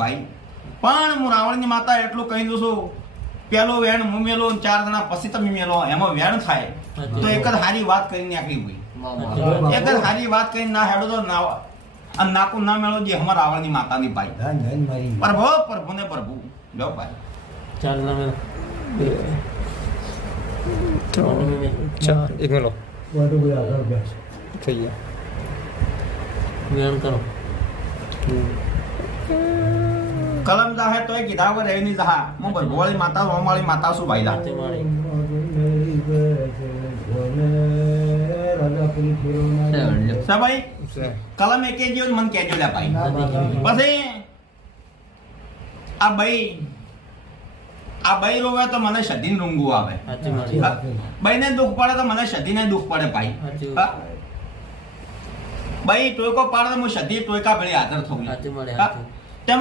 ભાઈ પણ હું રાવણની માતા એટલું કહી દઉં છું પેલો વેણ હું મેલો ચાર જણા પછી તમે મેલો એમાં વેણ થાય. તો એક જ સારી વાત કરીને આખી હોય. એક જ સારી વાત કરીને ના હેડો તો ના અને નાકું ના મેળો જે અમારા રાવણની માતાની ભાઈ. પ્રભુ પ્રભુ ને પ્રભુ. જો ભાઈ. ચાર ચાર. એક મિલો થઈ ગયા. વેણ કરો. કલમ જાહે તોય કીધા વગર રહેની જાહા હું ભગવાળી માતા રોમાળી માતા છું ભાઈલા ભાઈ કલમ એકે જેવું મન કહેજો લે ભાઈ પછી આ ભાઈ આ ભાઈ રોવે તો મને સધીને રૂંગું આવે ભાઈ ને દુઃખ પડે તો મને સધીને દુઃખ પડે ભાઈ ભાઈ ટોયકો પાડે તો હું સધી ટોયકા ભેળી હાજર. સાચી તેમ